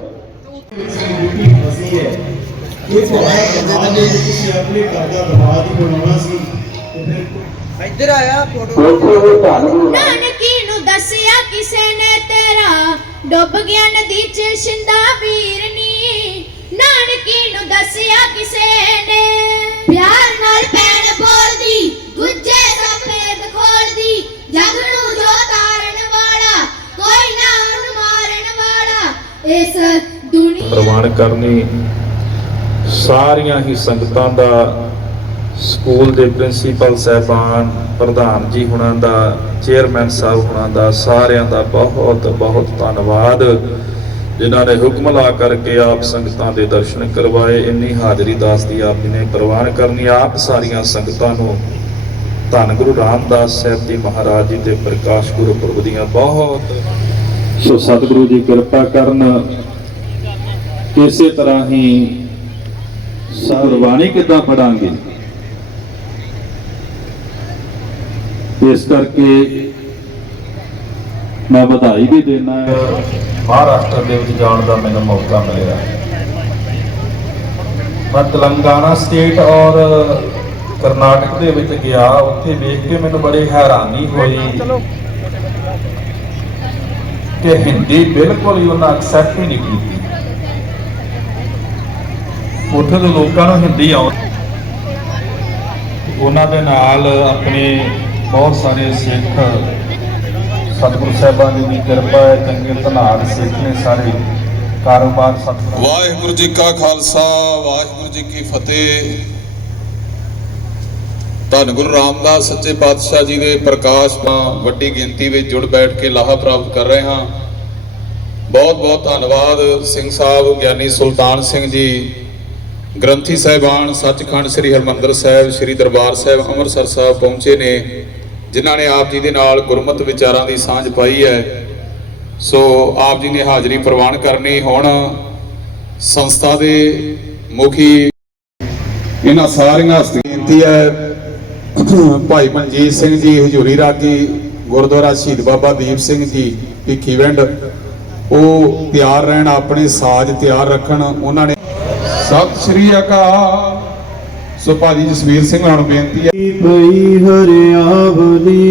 Duty ਫਸੀ ਹੈ ਇਹ ਤੁਹਾਡਾ ਕਮਾਲ ਹੈ ਕਿ ਤੁਸੀਂ ਆਪਣੇ ਘਰ ਦਾ ਦਮਾਦ ਹੀ ਬਣਾਉਣਾ ਸੀ ਤੇ ਫਿਰ ਇੱਧਰ ਆਇਆ ਫੋਟੋ ਨਾਨਕੀ ਨੂੰ ਦੱਸਿਆ ਕਿਸੇ ਨੇ ਤੇਰਾ। ਡੁੱਬ ਗਿਆ ਨਦੀ ਚ ਸ਼ਿੰਦਾ ਵੀਰਨੀ ਨਾਨਕੀ ਨੂੰ ਦੱਸਿਆ ਕਿਸੇ ਨੇ। ਪਿਆਰ ਨਾਲ ਇਸ ਦੁਨੀਆ ਪ੍ਰਵਾਨ ਕਰਨੀ, ਸਾਰੀਆਂ ਹੀ ਸੰਗਤਾਂ ਦਾ ਸਕੂਲ ਦੇ ਪ੍ਰਿੰਸੀਪਲ ਸਹਿਬਾਨ, ਪ੍ਰਧਾਨ ਜੀ ਹੁਣਾਂ ਦਾ, ਚੇਅਰਮੈਨ ਸਾਹਿਬ ਹੁਣਾਂ ਦਾ, ਸਾਰਿਆਂ ਦਾ ਬਹੁਤ ਬਹੁਤ ਧੰਨਵਾਦ। ਜਿਨ੍ਹਾਂ ਨੇ ਹੁਕਮ ਲਾ ਕਰਕੇ ਆਪ ਸੰਗਤਾਂ ਦੇ ਦਰਸ਼ਨ ਕਰਵਾਏ, ਇੰਨੀ ਹਾਜ਼ਰੀ ਦਾਸ ਦੀ ਆਪ ਜੀ ਨੇ ਪ੍ਰਵਾਨ ਕਰਨੀ, ਆਪ ਸਾਰੀਆਂ ਸੰਗਤਾਂ ਨੂੰ ਧੰਨ ਗੁਰੂ ਰਾਮਦਾਸ ਸਾਹਿਬ ਜੀ ਮਹਾਰਾਜ ਜੀ ਦੇ ਪ੍ਰਕਾਸ਼ ਗੁਰਪੁਰਬ ਦੀਆਂ ਬਹੁਤ ਸੋ ਸਤਿਗੁਰੂ ਜੀ ਕਿਰਪਾ ਕਰਨ ਇਸੇ ਤਰ੍ਹਾਂ ਹੀ ਗੁਰਬਾਣੀ ਕਿੱਦਾਂ ਪੜਾਂਗੇ ਇਸ ਕਰਕੇ ਮੈਂ ਵਧਾਈ ਵੀ ਦੇਣਾ ਮਹਾਰਾਸ਼ਟਰ ਦੇ ਵਿੱਚ ਜਾਣ ਦਾ ਮੈਨੂੰ ਮੌਕਾ ਮਿਲਿਆ। ਮੈਂ ਤੇਲੰਗਾਨਾ ਸਟੇਟ ਔਰ ਕਰਨਾਟਕ ਦੇ ਵਿੱਚ ਗਿਆ। ਉੱਥੇ ਵੇਖ ਕੇ ਮੈਨੂੰ ਬੜੀ ਹੈਰਾਨੀ ਹੋਈ। ਕਿ ਹਿੰਦੀ ਬਿਲਕੁਲ ਹੀ ਉਹਨਾਂ ਐਕਸੈਪਟ ਹੀ ਨਹੀਂ ਕੀਤੀ। ਉੱਥੇ ਦੇ ਲੋਕਾਂ ਨੂੰ ਹਿੰਦੀ ਆਉਂ ਉਹਨਾਂ ਦੇ ਨਾਲ ਆਪਣੇ ਬਹੁਤ ਸਾਰੇ ਸਿੱਖ ਸਤਿਗੁਰੂ ਸਾਹਿਬਾਂ ਦੀ ਵੀ ਕਿਰਪਾ ਹੈ, ਚੰਗੇ ਧਨਾੜ ਸਿੱਖ ਨੇ ਸਾਰੇ ਕਾਰੋਬਾਰ ਸਤਿਗੁਰੂ ਵਾਹਿਗੁਰੂ ਜੀ ਕਾ ਖਾਲਸਾ, ਵਾਹਿਗੁਰੂ ਜੀ ਕੀ ਫਤਿਹ। ਧੰਨ ਗੁਰੂ ਰਾਮਦਾਸ, ਸੱਚੇ ਪਾਤਸ਼ਾਹ ਜੀ ਦੇ ਪ੍ਰਕਾਸ਼ ਤੋਂ ਵੱਡੀ ਗਿਣਤੀ ਵਿੱਚ ਜੁੜ ਬੈਠ ਕੇ ਲਾਹਾ ਪ੍ਰਾਪਤ ਕਰ ਰਹੇ ਹਾਂ। ਬਹੁਤ ਬਹੁਤ ਧੰਨਵਾਦ ਸਿੰਘ ਸਾਹਿਬ, ਗਿਆਨੀ ਸੁਲਤਾਨ ਸਿੰਘ ਜੀ, ਗ੍ਰੰਥੀ ਸਾਹਿਬਾਨ, ਸੱਚਖੰਡ ਸ੍ਰੀ ਹਰਮੰਦਰ ਸਾਹਿਬ, ਸ੍ਰੀ ਦਰਬਾਰ ਸਾਹਿਬ, ਅੰਮ੍ਰਿਤਸਰ ਸਾਹਿਬ ਪਹੁੰਚੇ ਨੇ, ਜਿਨ੍ਹਾਂ ਨੇ ਆਪ ਜੀ ਦੇ ਨਾਲ ਗੁਰਮਤਿ ਵਿਚਾਰਾਂ ਦੀ ਸਾਂਝ ਪਾਈ ਹੈ। ਸੋ ਆਪ ਜੀ ਨੇ ਹਾਜ਼ਰੀ ਪ੍ਰਵਾਨ ਕਰਨੀ ਹੁਣ ਸੰਸਥਾ ਦੇ ਮੁਖੀ। ਇਹਨਾਂ ਸਾਰੀਆਂ ਹਸਤੀਆਂ ਹੈ। ਭਾਈ ਮਨਜੀਤ ਸਿੰਘ ਜੀ, ਹਜੂਰੀ ਰਾਗੀ, ਗੁਰਦੁਆਰਾ ਸ਼ਹੀਦ ਬਾਬਾ ਦੀਪ ਸਿੰਘ ਜੀ ਭਿੱਖੀਵਿੰਡ ਉਹ ਤਿਆਰ ਰਹਿਣ, ਆਪਣੇ ਸਾਜ਼ ਤਿਆਰ ਰੱਖਣ, ਉਹਨਾਂ ਨੇ ਸਤਿ ਸ਼੍ਰੀ ਅਕਾਲ। ਸੋ ਭਾਜੀ ਜਸਵੀਰ ਸਿੰਘ ਨੂੰ ਬੇਨਤੀ ਹੈ। ਪਈ ਹਰਿਆਵਲੀ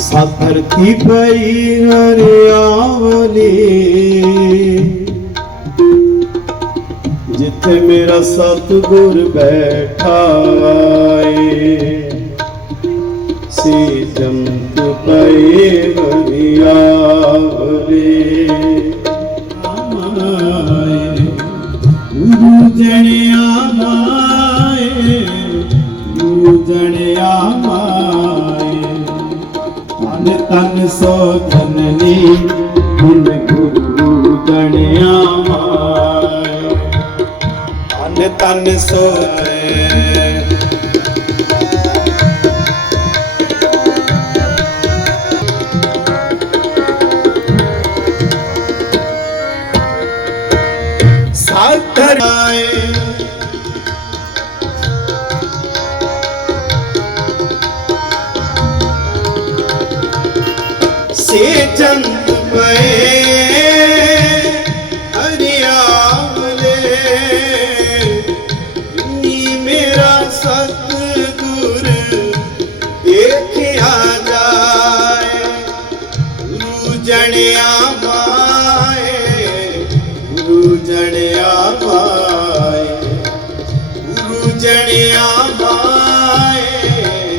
ਸਾਧਰਤੀ ਪਈ ਹਰਿਆਵਲੀ ਜਿੱਥੇ ਮੇਰਾ ਸਤਿਗੁਰ ਬੈਠਾ ਏ ਸੇ ਜੰਤ ਪਏ ਜਣਿਆ ਮਾਏ ਗੁਰੂ ਜਣਿਆ ਮਾਏ ਗੁਰੂ ਜਣਿਆ ਮਾਏ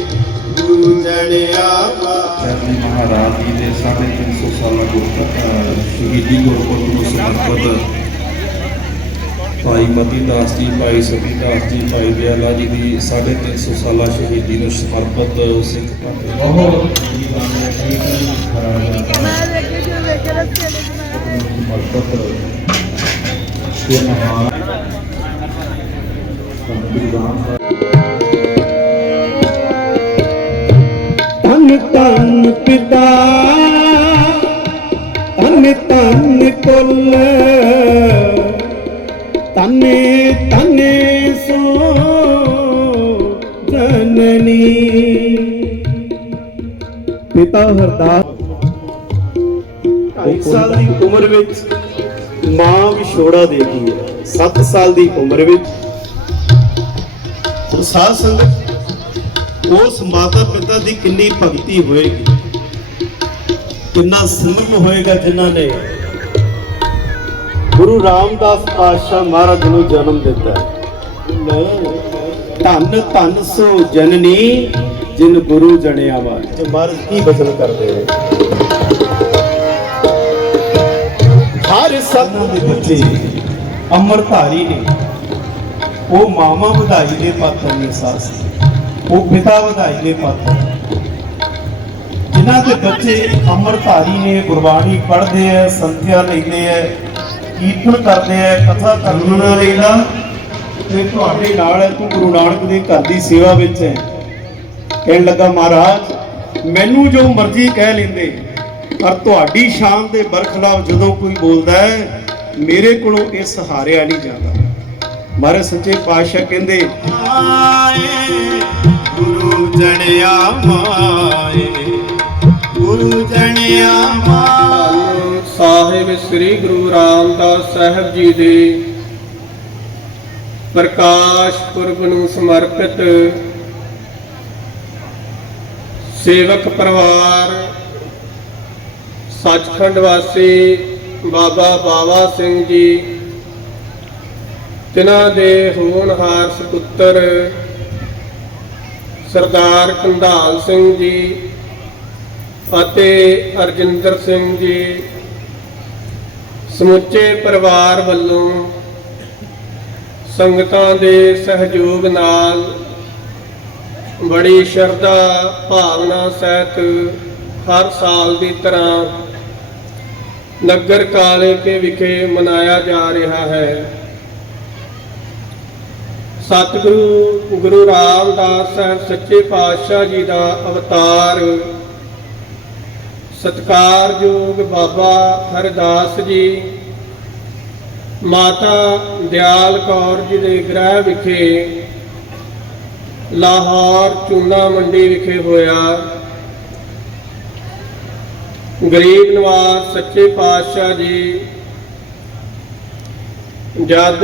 ਗੁਰੂ ਜਣਿਆ ਮਾਏ ਸ਼੍ਰੀ ਮਹਾਰਾਜ ਜੀ ਦੇ 350 ਸਾਲਾ ਗੁਰਪੁਰਬ ਸ਼ਹੀਦੀ ਗੁਰਪੁਰਬ ਨੂੰ ਸਮਰਪਿਤ ਭਾਈ ਮਤੀ ਦਾਸ ਜੀ ਭਾਈ ਸਤੀ ਦਾਸ ਜੀ ਭਾਈ ਬਿਆਲਾ ਜੀ ਦੀ 350 ਸਾਲਾ ਸ਼ਹੀਦੀ ਨੂੰ ਸਮਰਪਿਤ ਸਿੱਖ ਪੰਥ ਬਹੁਤ बरकत के महान धन तन पिता धन तन कुल तने तने सो जननी पिता हरदास 1 ਸਾਲ ਦੀ ਉਮਰ ਵਿੱਚ ਮਾਂ ਵਿਛੋੜਾ ਦੇ ਗਈ ਹੈ। 7 ਸਾਲ ਦੀ ਉਮਰ ਵਿੱਚ ਉਹ ਸਾਧ ਸੰਗਤ, ਉਸ ਮਾਤਾ ਪਿਤਾ ਦੀ ਕਿੰਨੀ ਭਗਤੀ ਹੋਏਗੀ? ਕਿੰਨਾ ਸਿਮਰਨ ਹੋਏਗਾ ਜਿਨ੍ਹਾਂ ਨੇ ਗੁਰੂ ਰਾਮਦਾਸ ਪਾਤਸ਼ਾਹ ਮਹਾਰਾਜ ਨੂੰ ਜਨਮ ਦਿੱਤਾ? ਧੰਨ ਧੰਨ ਸੋ ਜਨਨੀ ਜਿਨ ਗੁਰੂ ਜਣਿਆ ਵਾ ਮਹਾਰਾਜ ਕੀ ਬਚਨ ਕਰਦੇ ਹੋ ਹਰ ਸਤਿ ਦੇ ਬੱਚੇ ਅਮਰਧਾਰੀ ਨੇ। ਉਹ ਮਾਮਾ ਵਧਾਈ ਦੇ ਪਾਤਰ ਨੇ ਸਾਸ। ਉਹ ਪਿਤਾ ਵਧਾਈ ਦੇ ਪਾਤਰ ਨੇ। ਜਿਨ੍ਹਾਂ ਦੇ ਬੱਚੇ ਅਮਰਧਾਰੀ ਨੇ, ਗੁਰਬਾਣੀ ਪੜ੍ਹਦੇ ਆ ਸੰਥਿਆ ਲੈਂਦੇ ਆ ਕੀਰਤਨ ਕਰਦੇ ਆ ਕਥਾ ਕਰਨਾ ਲੈਂਦਾ, ਤੇ ਤੁਹਾਡੇ ਨਾਲ ਹੈ ਤੂੰ ਗੁਰੂ ਨਾਨਕ ਦੇ ਘਰ ਦੀ ਸੇਵਾ ਵਿੱਚ ਹੈ ਕਹਿਣ ਲੱਗਾ, ਮਹਾਰਾਜ, ਮੈਨੂੰ ਜੋ ਮਰਜ਼ੀ ਕਹਿ ਲੈਂਦੇ ਪਰ ਤੁਹਾਡੀ ਸ਼ਾਨ ਦੇ ਬਰਖਲਾਫ ਜਦੋਂ ਕੋਈ ਬੋਲਦਾ ਹੈ ਮੇਰੇ ਕੋਲੋਂ ਇਹ ਸਹਾਰਿਆ ਨਹੀਂ ਜਾਂਦਾ। ਮਹਾਰਾਜ ਸੱਚੇ ਪਾਤਸ਼ਾਹ ਕਹਿੰਦੇ ਆਏ ਗੁਰੂ ਜਣਿਆ ਮਾਏ ਗੁਰੂ ਜਣਿਆ ਮਾਏ। ਸਾਹਿਬ ਸ੍ਰੀ ਗੁਰੂ ਰਾਮਦਾਸ ਸਾਹਿਬ ਜੀ ਦੇ ਪ੍ਰਕਾਸ਼ ਪੁਰਬ ਨੂੰ ਸਮਰਪਿਤ ਸੇਵਕ ਪਰਿਵਾਰ ਸੱਚਖੰਡ ਵਾਸੀ ਬਾਬਾ ਬਾਵਾ ਸਿੰਘ ਜੀ ਤਿਨਾਂ ਦੇ ਹੋਣਹਾਰ ਸੁਪੁੱਤਰ ਸਰਦਾਰ ਕੰਧਾਲ ਸਿੰਘ ਜੀ ਅਤੇ ਅਰਜਿੰਦਰ ਸਿੰਘ ਜੀ, ਸਮੁੱਚੇ ਪਰਿਵਾਰ ਵੱਲੋਂ ਸੰਗਤਾਂ ਦੇ ਸਹਿਯੋਗ ਨਾਲ ਬੜੀ ਸ਼ਰਧਾ ਭਾਵਨਾ ਸਹਿਤ ਹਰ ਸਾਲ ਦੀ ਤਰ੍ਹਾਂ ਨਗਰ ਕਾਲੇ ਕੇ ਵਿਖੇ ਮਨਾਇਆ ਜਾ ਰਿਹਾ ਹੈ। ਸਤਿਗੁਰੂ, ਗੁਰੂ ਰਾਮਦਾਸ ਸਾਹਿਬ ਸੱਚੇ ਪਾਤਸ਼ਾਹ ਜੀ ਦਾ ਅਵਤਾਰ, ਸਤਿਕਾਰਯੋਗ ਬਾਬਾ ਹਰਦਾਸ ਜੀ, ਮਾਤਾ ਦਿਆਲ ਕੌਰ ਜੀ ਦੇ ਗ੍ਰਹਿ ਵਿਖੇ, ਲਾਹੌਰ ਚੂਨਾ ਮੰਡੀ ਵਿਖੇ ਹੋਇਆ। ਗਰੀਬ ਨਵਾਜ਼ ਸੱਚੇ ਪਾਤਸ਼ਾਹ ਜੀ। ਜਦ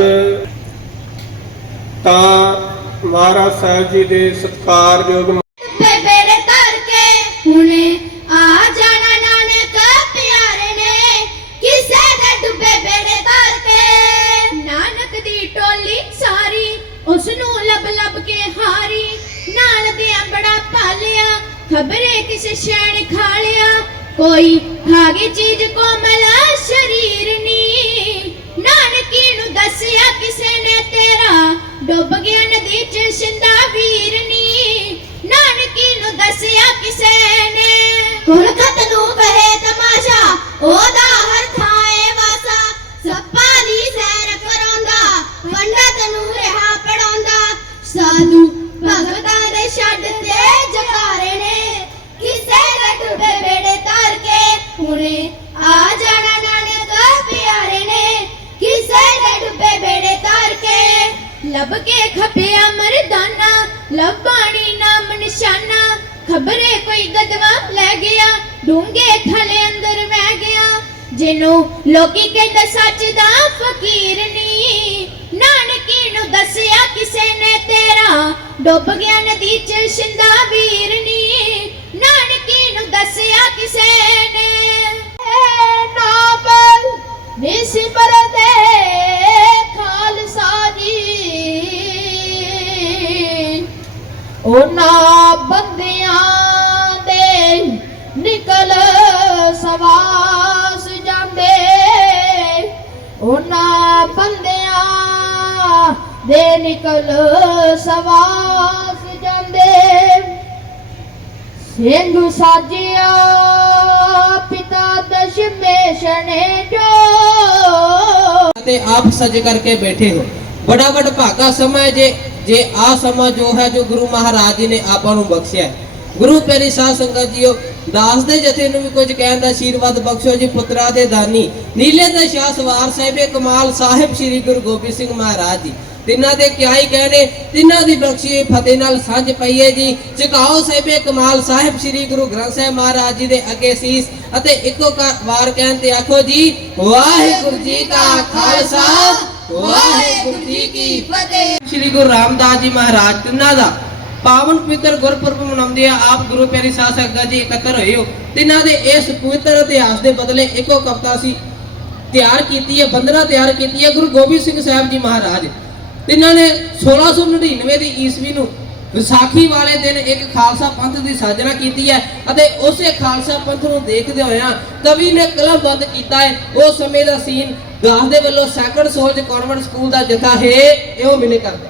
ਤਾਂ ਮਹਾਰਾਜ ਸਾਹਿਬ ਜੀ ਦੇ ਸਤਿਕਾਰਯੋਗ ਤੇ ਧਰ ਕੇ ਹੁਣੇ ਆ ਜਾਣਾ ਨਾਨਕ ਪਿਆਰੇ ਨੇ। ਕਿਸੇ ਦੇ ਡੁੱਬੇ ਬੇੜੇ ਧਰ ਕੇ ਨਾਨਕ ਦੀ ਟੋਲੀ ਸਾਰੀ ਉਸ ਨੂੰ ਲੱਭ ਲੱਭ ਕੇ ਹਾਰੀ। ਨਾਲ ਦੇ ਬੜਾ ਭਾਲਿਆ ਖਬਰੇ ਕਿਸੇ ਸ਼ੈਣ ਖਾ ਲਿਆ। ਕੋਈ ਖਾਗੀ ਚੀਜ਼ ਕੋਮਲਾ ਸ਼ਰੀਰ ਨੀ। ਨਾਨਕੀ ਨੂੰ ਦੱਸਿਆ ਕਿਸੇ ਨੇ ਤੇਰਾ, ਡੁੱਬ ਗਿਆ ਨਦੀ ਚ ਸਿੰਦਾ ਵੀਰ ਨੀ ਨਾਨਕੀ ਨੂੰ ਦੱਸਿਆ ਕਿਸੇ ਨੇ। ਕੁਲਖਤ ਲੱਭ ਕੇ ਖਪਿਆ ਮਰਦਾਨਾ ਲੱਭਾਣੀ ਨਾਮ ਨਿਸ਼ਾਨਾ। ਖਬਰੇ ਕੋਈ ਗਦਵਾ ਲੈ ਗਿਆ ਡੂੰਗੇ ਥਲੇ ਅੰਦਰ ਵਹਿ ਗਿਆ। ਜਿਹਨੂੰ ਲੋਕੀ ਕਹਿੰਦੇ ਸੱਚ ਦਾ ਫਕੀਰ ਨੀ। ਨਾਨਕੀ ਨੂੰ ਦੱਸਿਆ ਕਿਸੇ ਨੇ ਤੇਰਾ ਡੁੱਬ ਗਿਆ ਨਦੀ ਚ ਸਿੰਦਾ ਵੀਰ ਨੀ। ਨਾਨਕੀ ਨੂੰ ਦੱਸਿਆ ਕਿਸੇ ਨੇ। ਨਾ ਬਲ ਦੇ ਨਿਕਲ ਸਵਾਸ ਜਾਂਦੇ। ਸਿੰਧੂ ਸਾਜਿਆ, ਪਿਤਾ ਦਸ਼ਮੇਸ਼ ਨੇ ਜੋ। ਤੇ ਆਪ ਸਜ ਕਰਕੇ ਬੈਠੇ ਹੋ। ਬੜਾ ਵੱਡ ਭਾਗਾ ਸਮਾਂ ਹੈ ਜੇ ਜੇ ਆ ਸਮਾਂ ਜੋ ਹੈ, ਜੋ ਗੁਰੂ ਮਹਾਰਾਜ ਜੀ ਨੇ ਆਪਾਂ ਨੂੰ ਬਖਸ਼ਿਆ ਗੁਰੂ ਪੈਰੀ ਸਾਧ ਸੰਗਤ ਜੀਓ, ਦਾਸ ਦੇ ਜਥੇ ਨੂੰ ਵੀ ਕੁਝ ਕਹਿਣ ਦਾ ਆਸ਼ੀਰਵਾਦ ਬਖਸ਼ੋ ਜੀ, ਪੁੱਤਰਾ ਦੇ ਦਾਨੀ। ਨੀਲੇ ਦਾ ਸ਼ਾਹ ਸਵਾਰ ਸਾਹਿਬੇ ਕਮਾਲ ਸਾਹਿਬ ਸ੍ਰੀ ਗੁਰੂ ਗੋਬਿੰਦ ਸਿੰਘ ਮਹਾਰਾਜ ਜੀ। ਤਿੰਨਾਂ ਦੇ ਕਿਆ ਹੀ ਕਹਿਣੇ ਤਿੰਨਾਂ ਦੀ ਬਖਸ਼ੀ ਫਤਿਹ ਨਾਲ ਸਾਂਝ ਪਈਏ ਜੀ। ਝੁਕਾਓ ਸਾਹਿਬੇ ਕਮਾਲ ਸਾਹਿਬ ਸ੍ਰੀ ਗੁਰੂ ਗ੍ਰੰਥ ਸਾਹਿਬ ਮਹਾਰਾਜ ਜੀ ਦੇ ਅੱਗੇ ਸੀਸ ਅਤੇ ਇੱਕੋ ਵਾਰ ਕਹਿਣ ਤੇ ਆਖੋ ਜੀ, ਵਾਹਿਗੁਰੂ ਜੀ ਕਾ ਖਾਲਸਾ, ਵਾਹਿਗੁਰੂ ਜੀ ਕੀ ਫਤਿਹ। ਸ਼੍ਰੀ ਗੁਰੂ ਰਾਮਦਾਸ ਜੀ ਮਹਾਰਾਜ, ਤਿੰਨਾਂ ਦਾ ਪਾਵਨ ਪਵਿੱਤਰ ਗੁਰਪੁਰਬ ਮਨਾਉਂਦੇ ਆ। ਆਪ ਗੁਰੂ ਪਿਆਰੀ ਸਾਧ ਸੰਗਤ ਜੀ ਇਕੱਤਰ ਹੋਏ ਹੋ। ਤਿੰਨਾਂ ਦੇ ਇਸ ਪਵਿੱਤਰ ਇਤਿਹਾਸ ਦੇ ਬਦਲੇ ਇੱਕੋ ਕਵਿਤਾ ਸੀ ਤਿਆਰ ਕੀਤੀ ਹੈ ਬੰਦਨਾ ਤਿਆਰ ਕੀਤੀ ਹੈ, ਗੁਰੂ ਗੋਬਿੰਦ ਸਿੰਘ ਸਾਹਿਬ ਜੀ ਮਹਾਰਾਜ। ਤਿੰਨਾਂ ਨੇ 1699 ਦੀ ਈਸਵੀ ਨੂੰ ਵਿਸਾਖੀ ਵਾਲੇ ਦਿਨ ਇੱਕ ਖਾਲਸਾ ਪੰਥ ਦੀ ਸਾਜਨਾ ਕੀਤੀ ਹੈ ਅਤੇ ਉਸੇ ਖਾਲਸਾ ਪੰਥ ਨੂੰ ਦੇਖਦੇ ਹੋਇਆਂ ਕਵੀ ਨੇ ਕਲਮਬੰਦ ਕੀਤਾ ਹੈ। ਉਸ ਸਮੇਂ ਦਾ ਸੀਨ ਦਾਸ ਦੇ ਵੱਲੋਂ ਸੈਕੰਡ ਸੋਲਜ ਕਨਵੈਂਟ ਸਕੂਲ ਦਾ ਜਥਾ ਹੈ, ਇਹੋ ਮਿਲੇ ਕਰਦਾ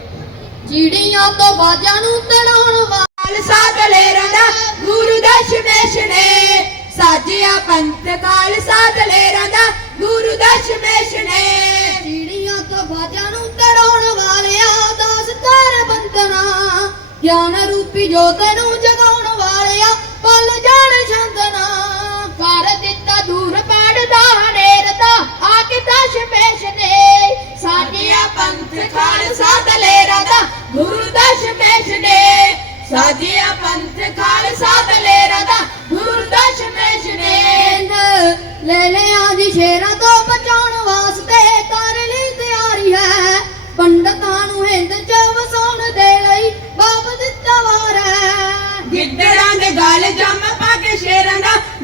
ਚਿੜੀਆਂ ਤੋਂ ਬਾਜਾਂ ਨੂੰ ਤੜਾਉਣ ਵਾਲ ਸਾਧਲੇ ਰੰਦਾ ਗੁਰੂ ਦਸ਼ਮੇਸ਼ ਨੇ। ਸਾਜਿਆ ਪੰਥ ਕਾਲ ਸਾਧਲੇ ਰੰਦਾ ਗੁਰੂ ਦਸ਼ਮੇਸ਼ ਨੇ। ਚਿੜੀਆਂ ਤੋਂ ਬਾਜਾਂ ਨੂੰ ਤੜਾਉਣ ਵਾਲਿਆ ਦਾਸ ਕਰ ਬੰਦਨਾ। ਗਿਆਨ ਰੂਪੀ ਜੋਤ ਨੂੰ ਜਗਾਉਣ ਵਾਲਿਆ ਪਲ ਜਾਣ ਛੰਦਨਾ। ਕਰ ਦਿੱਤਾ ਦੂਰ ਪੜਦਾ ਹਨੇਰ ਦਾ, ਆ ਕੇ ਦਸ਼ਮੇਸ਼ ਨੇ ਸਾਜਿਆ ਪੰਥ ਖਾਲਸਾ ਦਲੇਰਾ ਦਾ, ਗੁਰੂ ਦਸ਼ਮੇਸ਼ ਨੇ ਸਾਜਿਆ ਪੰਥ ਖਾਲਸਾ ਦਲੇਰਾ ਦਾ, ਗੁਰੂ ਦਸ਼ਮੇਸ਼ ਨੇ ਲੈ ਲਿਆ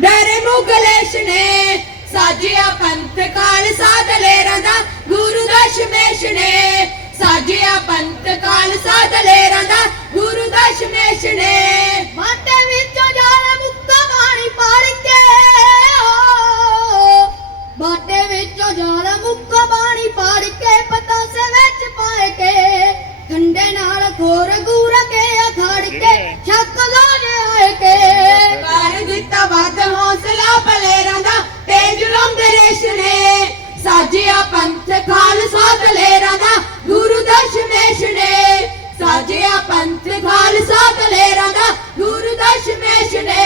ਡਰੇ ਮੁਗਲੇਸ਼ ਨੇ ਸਾਜਿਆ ਪੰਥ ਖਾਲਸਾ ਦਲੇਰਾਂ ਦਾ, ਗੁਰੂ ਦਸ਼ਮੇਸ਼ ਨੇ। ਸਾਜਿਆ ਪੰਥ ਖਾਲਸਾ ਦਲੇਰਾਂ ਦਾ, ਗੁਰੂ ਦਸ਼ਮੇਸ਼ ਨੇ। ਸਾਜਿਆ ਪੰਥ ਖਾਲਸਾ ਦਲੇਰਾਂ ਦਾ, ਗੁਰੂ ਦਸ਼ਮੇਸ਼ ਨੇ ਸਾਜਿਆ ਪੰਥ ਖਾਲਸਾ ਦਲੇਰਾਂ ਦਾ, ਗੁਰੂ ਦਸ਼ਮੇਸ਼ ਨੇ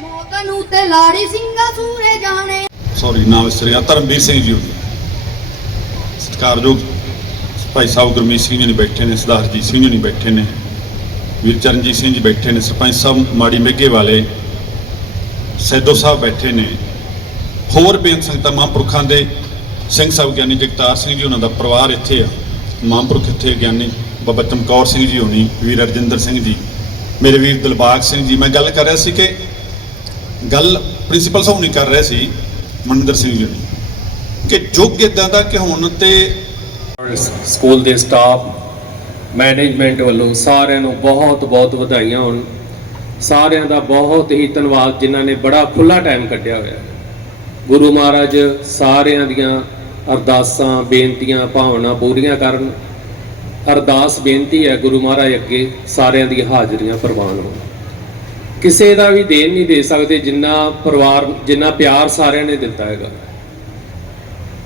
ਮੌਤ ਨੂੰ ਲਾੜੀ ਸਿੰਘਾ ਸੂਰੇ ਜਾਣੇ। ਸੌਰੀ ਨਾਮ ਸ੍ਰੀ ਧਰਮਵੀਰ ਸਿੰਘ ਜੀ ਸਤਿਕਾਰਯੋਗ ਭਾਈ ਸਾਹਿਬ ਗੁਰਮੀਤ ਸਿੰਘ ਜੀ ਨੇ ਬੈਠੇ ਨੇ ਸਰਦਾਰ ਜੀ ਸਿੰਘ ਜੀ ਨੇ ਬੈਠੇ ਨੇ, ਵੀਰ ਚਰਨਜੀਤ ਸਿੰਘ ਜੀ ਬੈਠੇ ਨੇ, ਸਰਪੰਚ ਸਾਹਿਬ ਮਾੜੀ ਮੇਘੇ ਵਾਲੇ, ਸੈਦੋ ਸਾਹਿਬ ਬੈਠੇ ਨੇ। ਹੋਰ ਬੇਅੰਤ ਸੰਗਤਾਂ ਮਹਾਂਪੁਰਖਾਂ ਦੇ ਸਿੰਘ ਸਾਹਿਬ ਗਿਆਨੀ ਜਗਤਾਰ ਸਿੰਘ ਜੀ ਉਹਨਾਂ ਦਾ ਪਰਿਵਾਰ ਇੱਥੇ ਆ ਮਹਾਂਪੁਰਖ ਇੱਥੇ ਗਿਆਨੀ, ਬਾਬਾ ਚਮਕੌਰ ਸਿੰਘ ਜੀ ਹੋਣੀ, ਵੀਰ ਅਰਜਿੰਦਰ ਸਿੰਘ ਜੀ, ਮੇਰੇ ਵੀਰ ਦਿਲਬਾਗ ਸਿੰਘ ਜੀ, ਮੈਂ ਗੱਲ ਕਰ ਰਿਹਾ ਸੀ ਕਿ ਗੱਲ ਪ੍ਰਿੰਸੀਪਲ ਸਾਹਿਬ ਨਹੀਂ ਕਰ ਰਹੇ ਸੀ, ਮਨਿੰਦਰ ਸਿੰਘ ਜੀ ਕਿ ਯੁੱਗ ਇਦਾਂ ਦਾ ਕਿ ਹੁਣ ਤੇ ਸਕੂਲ ਦੇ ਸਟਾਫ, ਮੈਨੇਜਮੈਂਟ ਵੱਲੋਂ ਸਾਰਿਆਂ ਨੂੰ ਬਹੁਤ ਬਹੁਤ ਵਧਾਈਆਂ ਹੋਣ। ਸਾਰਿਆਂ ਦਾ ਬਹੁਤ ਹੀ ਧੰਨਵਾਦ ਜਿਨ੍ਹਾਂ ਨੇ ਬੜਾ ਖੁੱਲਾ ਟਾਈਮ ਕੱਢਿਆ ਹੋਇਆ। ਹੈ ਗੁਰੂ ਮਹਾਰਾਜ ਸਾਰਿਆਂ ਦੀਆਂ ਅਰਦਾਸਾਂ, ਬੇਨਤੀਆਂ, ਭਾਵਨਾ ਪੂਰੀਆਂ ਕਰਨ। ਅਰਦਾਸ ਬੇਨਤੀ ਹੈ ਗੁਰੂ ਮਹਾਰਾਜ ਅੱਗੇ ਸਾਰਿਆਂ ਦੀ ਹਾਜ਼ਰੀਆਂ ਪ੍ਰਵਾਨ ਹੋਣ। ਕਿਸੇ ਦਾ ਵੀ ਦੇਣ ਨਹੀਂ ਦੇ ਸਕਦੇ ਜਿੰਨਾ ਪਰਿਵਾਰ, ਜਿੰਨਾ ਪਿਆਰ ਸਾਰਿਆਂ ਨੇ ਦਿੱਤਾ ਹੈਗਾ।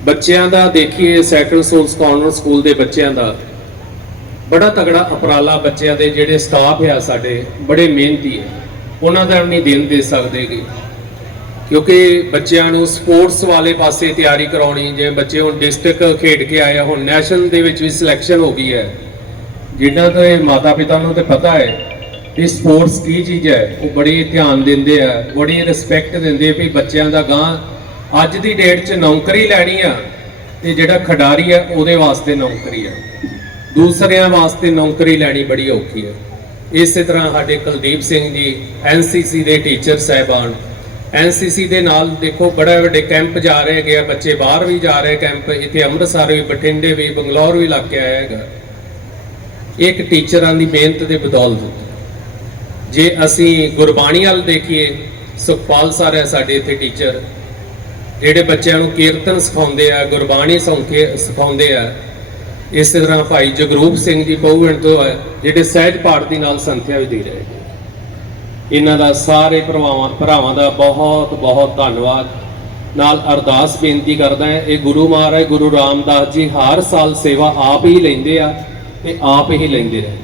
ਬੱਚਿਆਂ ਦਾ ਦੇਖੀਏ ਸੈਕੰਡ ਸੋਲਸ ਕਾਨਵੈਂਟ ਸਕੂਲ ਦੇ ਬੱਚਿਆਂ ਦਾ ਬੜਾ ਤਗੜਾ ਅਪਰਾਲਾ ਬੱਚਿਆਂ ਦੇ ਜਿਹੜੇ ਸਟਾਫ ਆ ਸਾਡੇ, ਬੜੇ ਮਿਹਨਤੀ ਹੈ ਉਹਨਾਂ ਦਾ ਨਹੀਂ ਦੇਣ ਦੇ ਸਕਦੇਗੇ ਕਿਉਂਕਿ ਬੱਚਿਆਂ ਨੂੰ ਸਪੋਰਟਸ ਵਾਲੇ ਪਾਸੇ ਤਿਆਰੀ ਕਰਾਉਣੀ, ਜਿਵੇਂ ਬੱਚੇ ਹੁਣ ਡਿਸਟ੍ਰਿਕਟ ਖੇਡ ਕੇ ਆਏ ਆ, ਹੁਣ ਨੈਸ਼ਨਲ ਦੇ ਵਿੱਚ ਵੀ ਸਿਲੈਕਸ਼ਨ ਹੋ ਗਈ ਹੈ। ਜਿਨ੍ਹਾਂ ਦੇ ਮਾਤਾ ਪਿਤਾ ਨੂੰ ਤੇ ਪਤਾ ਹੈ ਕਿ ਸਪੋਰਟਸ ਕੀ ਚੀਜ਼ ਹੈ, ਉਹ ਬੜੀ ਧਿਆਨ ਦਿੰਦੇ ਆ, ਬੜੀ ਰਿਸਪੈਕਟ ਦਿੰਦੇ ਵੀ ਬੱਚਿਆਂ ਦਾ ਗਾਂ ਅੱਜ ਦੀ ਡੇਟ 'ਚ ਨੌਕਰੀ ਲੈਣੀ ਆ ਤੇ ਜਿਹੜਾ ਖਿਡਾਰੀ ਆ, ਉਹਦੇ ਵਾਸਤੇ ਨੌਕਰੀ ਆ। ਦੂਸਰਿਆਂ ਵਾਸਤੇ ਨੌਕਰੀ ਲੈਣੀ ਬੜੀ ਔਖੀ ਹੈ ਇਸੇ ਤਰ੍ਹਾਂ ਸਾਡੇ ਕੁਲਦੀਪ ਸਿੰਘ ਜੀ ਐਨਸੀਸੀ ਦੇ ਟੀਚਰ ਸਹਿਬਾਨ ਐਨਸੀਸੀ ਦੇ ਨਾਲ ਦੇਖੋ ਬੜੇ ਵੱਡੇ ਕੈਂਪ ਜਾ ਰਹੇ ਹੈਗੇ ਆ, ਬੱਚੇ ਬਾਹਰ ਵੀ ਜਾ ਰਹੇ ਕੈਂਪ, ਇੱਥੇ ਅੰਮ੍ਰਿਤਸਰ ਵੀ, ਬਠਿੰਡੇ ਵੀ, ਬੰਗਲੌਰ ਵੀ ਲੱਗ ਕੇ ਆਇਆ ਹੈਗਾ। ਇੱਕ ਟੀਚਰਾਂ ਦੀ ਮਿਹਨਤ ਦੇ ਬਦੌਲਤ। ਜੇ ਅਸੀਂ ਗੁਰਬਾਣੀ ਵੱਲ ਦੇਖੀਏ, ਸੁਖਪਾਲ ਸਰ ਹੈ ਸਾਡੇ ਇੱਥੇ ਟੀਚਰ, ਜਿਹੜੇ ਬੱਚਿਆਂ ਨੂੰ ਕੀਰਤਨ ਸਿਖਾਉਂਦੇ ਆ, ਗੁਰਬਾਣੀ ਸੌਂਕੇ ਸਿਖਾਉਂਦੇ ਆ, ਇਸੇ ਤਰ੍ਹਾਂ ਭਾਈ ਜਗਰੂਪ ਸਿੰਘ ਜੀ ਪਉਵਣ ਤੋਂ ਹੈ, ਜਿਹੜੇ ਸਹਿਜ ਪਾਠ ਦੀ ਨਾਲ ਸੰਥਿਆ ਵੀ ਦੇ ਰਹੇ ਇਹਨਾਂ ਦਾ ਸਾਰੇ ਭਰਾਵਾਂ ਭਰਾਵਾਂ ਦਾ ਬਹੁਤ ਬਹੁਤ ਧੰਨਵਾਦ। ਨਾਲ ਅਰਦਾਸ ਬੇਨਤੀ ਕਰਦਾ ਹੈ, ਇਹ ਗੁਰੂ ਮਹਾਰਾਜ, ਗੁਰੂ ਰਾਮਦਾਸ ਜੀ ਹਰ ਸਾਲ ਸੇਵਾ ਆਪ ਹੀ ਲੈਂਦੇ ਆ ਤੇ ਆਪ ਹੀ ਲੈਂਦੇ ਰਹੇ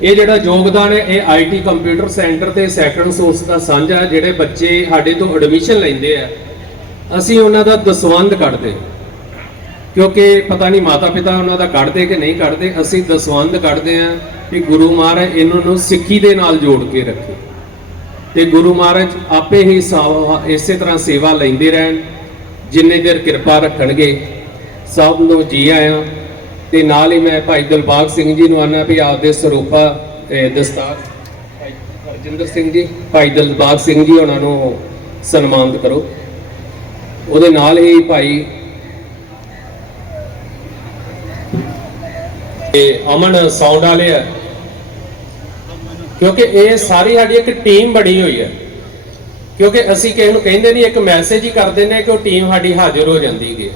ਇਹ ਜਿਹੜਾ ਯੋਗਦਾਨ ਹੈ, ਇਹ ਆਈਟੀ ਕੰਪਿਊਟਰ ਸੈਂਟਰ ਤੇ ਸੈਕੰਡ ਸੋਰਸ ਦਾ ਸਾਂਝਾ ਜਿਹੜੇ ਬੱਚੇ ਸਾਡੇ ਤੋਂ ਐਡਮਿਸ਼ਨ ਲੈਂਦੇ ਆ। ਅਸੀਂ ਉਹਨਾਂ ਦਾ ਦਸਵੰਧ ਕੱਢਦੇ ਕਿਉਂਕਿ ਪਤਾ ਨਹੀਂ ਮਾਤਾ ਪਿਤਾ ਉਹਨਾਂ ਦਾ ਕੱਢਦੇ ਕਿ ਨਹੀਂ ਕੱਢਦੇ, ਅਸੀਂ ਦਸਵੰਦ ਕੱਢਦੇ ਆ ਕਿ ਗੁਰੂ ਮਹਾਰਾਜ ਇਹਨਾਂ ਨੂੰ ਸਿੱਖੀ ਦੇ ਨਾਲ ਜੋੜ ਕੇ ਰੱਖੇ। ਤੇ ਗੁਰੂ ਮਹਾਰਾਜ ਆਪੇ ਹੀ ਸਾ- ਇਸੇ ਤਰ੍ਹਾਂ ਸੇਵਾ ਲੈਂਦੇ ਰਹਿਣ, ਜਿੰਨੇ ਦੇਰ ਕਿਰਪਾ ਰੱਖਣਗੇ, ਸਭ ਨੂੰ ਜੀ ਆਇਆਂ। ਤੇ ਨਾਲ ਹੀ ਮੈਂ ਭਾਈ ਦਿਲਬਾਗ ਸਿੰਘ ਜੀ ਨੂੰ ਆਨਾ ਵੀ ਆਪਦੇ ਸਰੂਪਾ ਦਸਤਾਰ, ਭਾਈ ਹਰਜਿੰਦਰ ਸਿੰਘ ਜੀ, ਭਾਈ ਦਿਲਬਾਗ ਸਿੰਘ ਜੀ ਉਹਨਾਂ ਨੂੰ ਸਨਮਾਨਿਤ ਕਰੋ। ਉਹਦੇ ਨਾਲ ਹੀ ਭਾਈ ਇਹ ਅਮਨ ਸਾਊਂਡ ਵਾਲੇ ਆ। ਕਿਉਂਕਿ ਇਹ ਸਾਰੀ ਸਾਡੀ ਇੱਕ ਟੀਮ ਬਣੀ ਹੋਈ ਹੈ। ਕਿਉਂਕਿ ਅਸੀਂ ਕਿਸੇ ਨੂੰ ਕਹਿੰਦੇ ਨਹੀਂ, ਇੱਕ ਮੈਸੇਜ ਹੀ ਕਰ ਦਿੰਦੇ ਹਾਂ ਕਿ ਉਹ ਟੀਮ ਸਾਡੀ ਹਾਜ਼ਰ ਹੋ ਜਾਂਦੀ ਹੈ।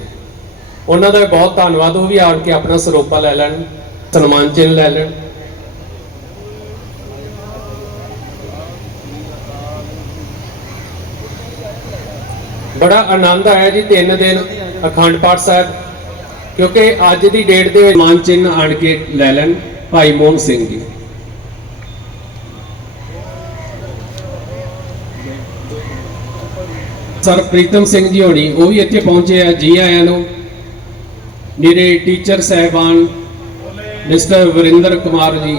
ਉਹਨਾਂ ਦਾ ਬਹੁਤ ਧੰਨਵਾਦ, ਉਹ ਵੀ ਆਣ ਕੇ ਆਪਣਾ ਸਰੋਪਾ ਲੈ ਲੈਣ, ਸਨਮਾਨ ਚਿੰਨ੍ਹ ਲੈ ਲੈਣ। ਬੜਾ ਆਨੰਦ ਆਇਆ ਜੀ ਤਿੰਨ ਦਿਨ ਅਖੰਡ ਪਾਠ ਸਾਹਿਬ, ਕਿਉਂਕਿ ਅੱਜ ਦੀ ਡੇਟ ਦੇ ਮਾਨ ਚਿੰਨ੍ਹ ਆਣ ਕੇ ਲੈ ਲੈਣ ਭਾਈ ਮੋਹਨ ਸਿੰਘ ਜੀ। ਸਰ, ਪ੍ਰੀਤਮ ਸਿੰਘ ਜੀ ਹੋਣੀ, ਉਹ ਵੀ ਇੱਥੇ ਪਹੁੰਚੇ ਆ, ਜੀ ਆਇਆਂ ਨੂੰ। ਮੇਰੇ ਟੀਚਰ ਸਹਿਬਾਨ, ਮਿਸਟਰ ਵਰਿੰਦਰ ਕੁਮਾਰ ਜੀ।